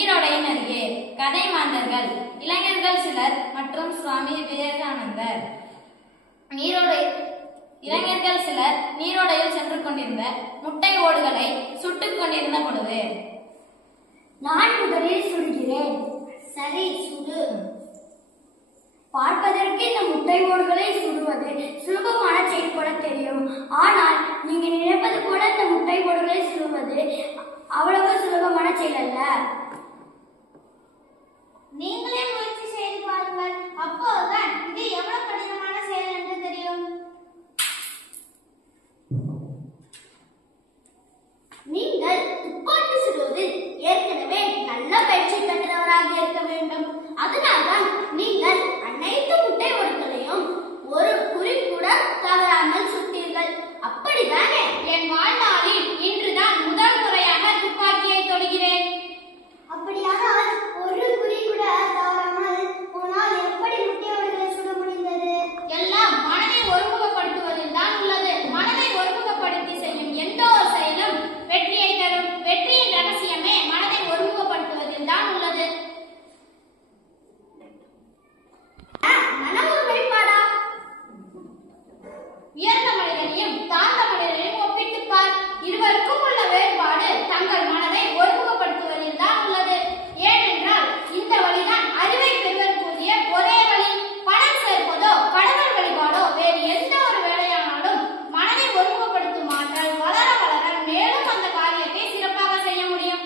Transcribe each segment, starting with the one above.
நீரோடையின் அருகே கதை மாந்தர்கள் இளைஞர்கள் சிலர் மற்றும் சுவாமி விவேகானந்தர். இளைஞர்கள் சிலர் நீரோடையில் சென்று கொண்டிருந்த முட்டை ஓடுகளை சுட்டுக் கொண்டிருந்த பொழுது, நான் முதலில் சுடுகிறேன். சரி, சுடு. பார்ப்பதற்கு இந்த முட்டை ஓடுகளை சுடுவது சுலபமான செயல் போல தெரியும். ஆனால் நீங்க நினைப்பது போல இந்த முட்டை ஓடுகளை சுடுவது அவ்வளவு சுலபமான செயல் அல்ல. நீங்களே முயற்சி செய்து பாருங்கள். அப்போதுதான் இது எவ்வளவு கடினமான செயல் என்று தெரியும். நீங்கள் துப்பாக்கி சுடுவதில் ஏற்கனவே நல்ல பயிற்சி பெற்றவராக இருக்க வேண்டும். அதனால்தான் நீங்கள் அனைத்து முட்டை ஓடுகளையும் ஒரு குறி கூட தவறாமல் சுட்டீர்கள். அப்படித்தானே? என் வாழ்நாளில் இன்றுதான் முதல் முறையாக துப்பாக்கியை தொடுகிறேன். அப்படியானால் ஒரு குறி கூட தவறாமல் போனால் எப்படி முட்டை ஓடுகளை சுட முடிந்தது? எல்லாம் மனதை ஒருமுகப்படுத்துவதில் தான் உள்ளது. மனதை ஒருமுகப்படுத்தி செய்யும் எந்த ஒரு செயலும் வெற்றியை தரும். வெற்றியின் ரகசியமே மனதை ஒருமுகப்படுத்துவதில் தான் உள்ளது. உயர்ந்த மனிதனையும் தாழ்ந்த மனிதனையும் ஒப்பிட்டுப் பார். இருவருக்கும் உள்ள வேறுபாடு தங்கள் மனதை ஒருமுகப்படுத்துவதில் தான் உள்ளது. ஏனென்றால் இந்த வழிதான் அறிவை பெறுவதற்குரிய ஒரே வழி. பணம் சேர்ப்பதோ கடவுள் வழிபாடோ வேறு எந்த ஒரு வேலையானாலும் மனதை ஒருமுகப்படுத்தும் ஆற்றல் வளர வளர மேலும் அந்த காரியத்தை சிறப்பாக செய்ய முடியும்.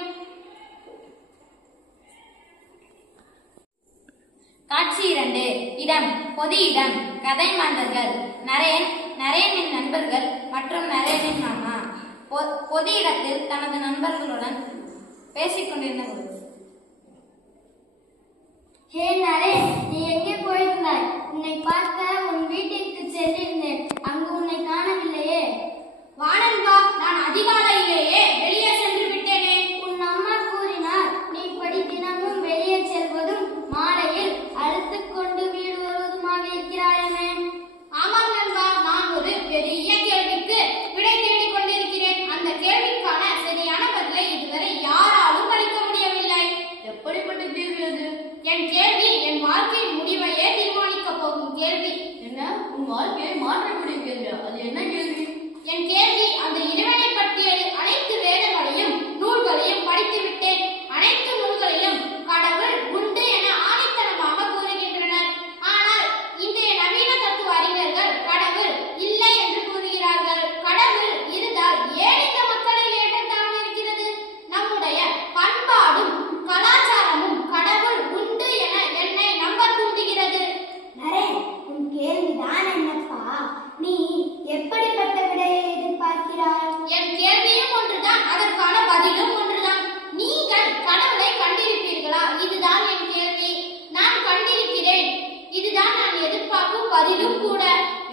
காட்சி 2. இடம் பொது இடம். கதை மாந்தர்கள் நரேனின் நண்பர்கள் மற்றும் நரேனின் மாமா. பொது இடத்தில் தனது நண்பர்களுடன் பேசிக் கொண்டிருந்த போது, ஹே நரேன், நீ எங்கே போயிருந்தாய்? உன்னை பார்க்க உன் வீட்டிற்கு சென்றிருந்தேன். அங்கு உன்னை காணவில்லையே. வானன்பா, நான் அதிகாலையிலேயே வெளியே சென்று விட்டேனே. உன் அம்மா கூறினார் நீ படி தினமும் வெளியே செல்வதும் மாலையில் அழுத்துக் கொண்டு வீடு வருவதுமாக இருக்கிறாயமே. ஆமாம் நண்பா, நான் ஒரு பெரிய கேள்விக்கு விடை தேடிக் கொண்டிருக்கிறேன். அந்த கேள்விக்கான சரியான பதிலை இதுவரை யாராலும் அளிக்க முடியவில்லை. எப்படிப்பட்ட கேள்வி அது? என் கேள்வி என் வாழ்க்கையின் முடிவையே தீர்மானிக்கப் போகும் கேள்வி. என்ன, உன் வாழ்க்கையை மாற்றக்கூடிய கேள்வி? அது என்ன கேள்வி? என் கேள்வி அந்த இறைவனை பற்றிய அனைத்து வேதங்களையும் நூல்களையும் படித்து விட்டேன். அனைத்து நூல்களையும் கடவுள் உண்டு என ஆணித்தனமாக கூறுகின்றனர். ஆனால் இன்றைய நவீன தத்துவ அறிஞர்கள் கடவுள் இல்லை என்று கூறுகிறார்கள். கடவுள் இருந்தால் ஏன் இந்த மக்களில் ஏற்றத்தாழ்வு இருக்கிறது? நம்முடைய பண்பாடும் கலாச்சாரமும் கடவுள் உண்டு என என்னை நம்ப தூண்டுகிறது. நரேன், உன் கேள்விதான் என்னப்பா? நீ எப்படிப்பட்ட விடையை எதிர்பார்க்கிறாய்? என் கேள்வியும் ஒன்றுதான், அதற்கான பதிலும் ஒன்றுதான். நீங்கள் கடவுளை கண்டிருப்பீர்களா? இதுதான் என் கேள்வி. நான் கண்டிருக்கிறேன். இதுதான் நான் எதிர்பார்க்கும் பதிலும் கூட.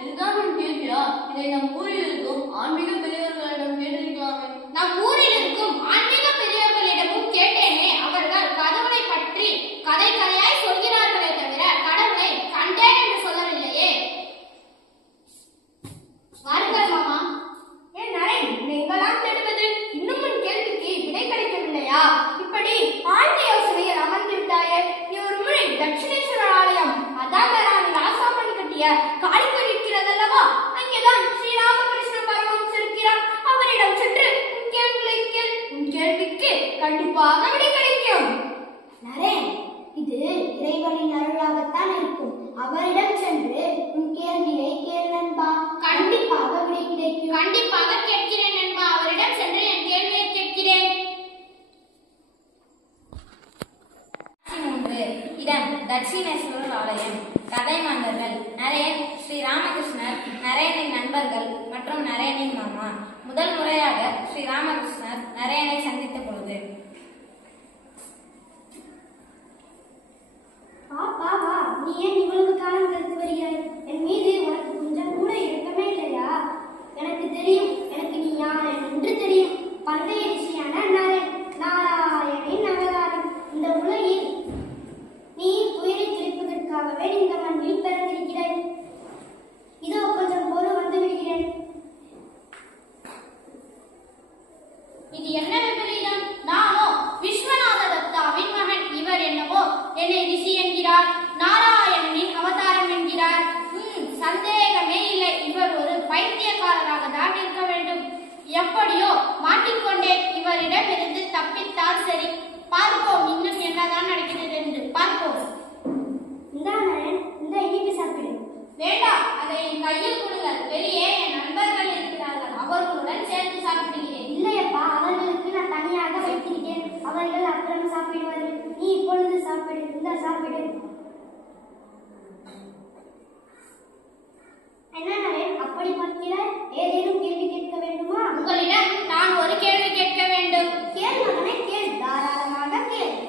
இதுதான் உன் கேள்வியா? இதை நம் ஊரில் இருக்கும் ஆன்மீக பெரியவர்களிடம் கேட்டிருக்கலாமே. நம் ஊரில் இருக்கும் ஆன்மீக பெரியவர்களிடமும் கேட்டேனே. அவர்கள் கடவுளை பற்றி கதை கதையாய் சொல்கிறார்களே தவிர கடவுளை கண்டேன் என்று சொல்லவில்லையே. வாருங்கள் மாமா. ஏன் நரேன், நீங்களாம் தேடுவது இன்னும் உன் கேள்விக்கு விடை கிடைக்கவில்லையா? இப்படி ஆழ்ந்த யோசனையில் அமர்ந்திருந்தாயே. நீ ஒரு முறை தட்சிணேஸ்வரர் ஆலயம், அதாவது நான் ராசாமன் கட்டிய காளிக்கல் இருக்கிறதல்லவா, அங்கேதான் ஸ்ரீராமகிருஷ்ண பரமஹம்சர் இருக்கிறார். அவரிடம் சென்று உன் கேள்விகளை கேள். உன் கேள்விக்கு கண்டிப்பாக விடை கிடைக்கும். நரேன், இது இறைவனின் அருளாகத்தான் இருக்கும். அவரிடம் சென்று உன் கேள்வியை கேள் நண்பா. கண்டிப்பாக விடை கிடைக்கும். கண்டிப்பாக கேட்கிறேன் நண்பா. அவரிடம் சென்று என் கேள்வியை கேட்கிறேன். 3. இடம் தட்சிணேஸ்வரர் ஆலயம். கதை மாந்தர்கள் நரேன், ஸ்ரீ ராமகிருஷ்ணர், நரேனின் நண்பர்கள் மற்றும் நரேனின் மாமா. முதல் முறையாக ஸ்ரீ ராமகிருஷ்ணர் நரேனை சந்தித்த பொழுது, வா, நீ ஏன் இவ்வளவு காலம் கழித்து வருகிறாய்? என் மீது உனக்கு கொஞ்சம் கூட இரக்கமே இல்லையா? எனக்கு தெரியும், எனக்கு நீ யார் என்று தெரியும். பண்டைய ரிஷியான நாராயணின் அவதாரம். இந்த உலகில் நீ உயிரை துடிப்பதற்காகவே இந்த மண்ணில் பிறந்திருக்கிறாய். இதோ கொஞ்சம் போது வந்து விடுகிறேன். இது என்ன விபரீதம்? அவரிடமிருந்து தப்பித்தால் சரி. பார்ப்போம் இன்னும் என்னதான் நடக்கிறது என்று. பார்ப்போம். இந்த இனிப்பு சாப்பிடு. வேண்டாம், அதை என் கையில் கொடுங்கள். வெளியே என் நண்பர்கள் இருக்கிறார்கள், அவர்களுடன் சேர்ந்து சாப்பிடுகிறேன். இல்லையப்பா, அவர்களுக்கு நான் தனியாக வைத்திருக்கேன். அவர்கள் அப்புறம் சாப்பிடுவார்கள். நீ இப்பொழுது சாப்பிடு. இந்த சாப்பிடு. என்ன அப்படி பார்க்கிறாய்? ஏதேனும் கேள்வி கேட்க வேண்டுமா? உங்களிடம் நான் ஒரு கேள்வி கேட்க வேண்டும். கேள் மகனே, கேள். தாராளமாக கேள்.